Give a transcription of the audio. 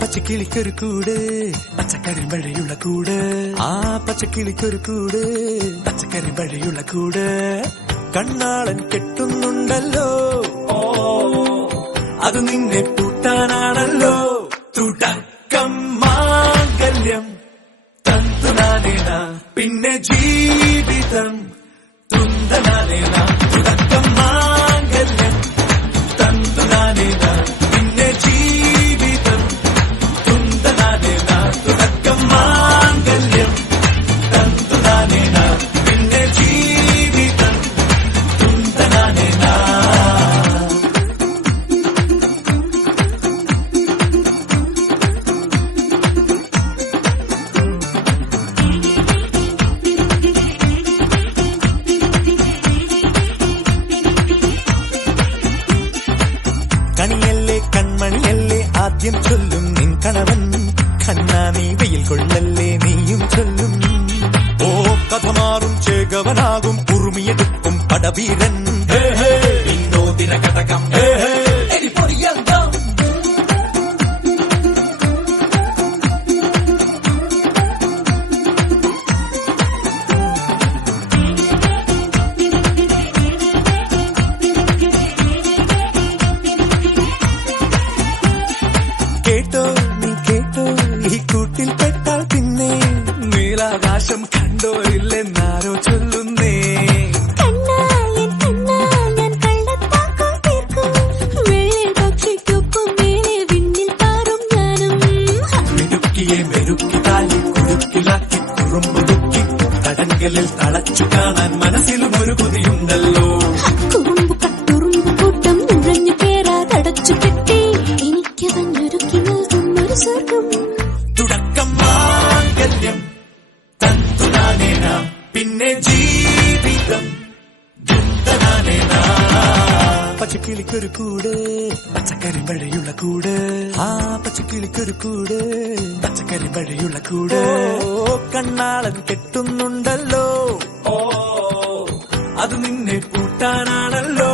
പച്ചക്കിളിക്കൊരു കൂട് പച്ചക്കറി മഴയുള്ള കൂട് ആ പച്ചക്കിളിക്കൊരു കൂട് പച്ചക്കറി മഴയുള്ള കൂട് കണ്ണാളൻ കെട്ടുന്നുണ്ടല്ലോ അത് നിന്നെ പൂട്ടാനാണല്ലോ തുടക്കം മാംഗല്യം തന്തുനാനേന പിന്നെ ജീവിതം തുന്തനാനേന തുടക്കം മാംഗല്യം തന്തുനാനേന പിന്നെ ജീവിതം തുന്തനാനേന തുടക്കം മാംഗല്യം തന്തുനാനേന പിന്നെ ജീവിതം തുന്തനാനേന. കണിയല്ലേ കൺമണിയല്ലേ ആദ്യം ചൊല്ലും നിൻ കണവൻ കണ്ണാനീ വെയിൽ കൊള്ളല്ലേ നീയും ചൊല്ലും ഓ കഥ മാറും ചേകവനാകും ഉറുമിയെടുക്കും പടവീരൻ വിനോദിന കടകം കേട്ടോ നീ കേട്ടോ ഈ കൂട്ടിൽ പെട്ടാൽ പിന്നെ നീലാകാശം കണ്ടോ ഇല്ലെന്നാരോ ചൊല്ലുന്നേ മെരുക്കിയെ മെരുക്കി താലി കുരുക്കിലാക്കി കുറുമ്പുതുക്കി തടങ്കലിൽ തളച്ചു കാണാൻ മനസ്സിലും ഒരു കൊതിയുണ്ടല്ലോ തുടക്കം മാംഗല്യം തന്തുനാനേന പിന്നെ ജീവിതം തുന്തനാനേന. പച്ചക്കിളിക്കൊരു കൂട് പച്ചക്കറി മഴയുള്ള കൂട് ആ പച്ചക്കിളിക്കൊരു കൂട് പച്ചക്കറി മഴയുള്ള കൂട് കണ്ണാളൻ കെട്ടുന്നുണ്ടല്ലോ അത് നിന്നെ പൂട്ടാനാണല്ലോ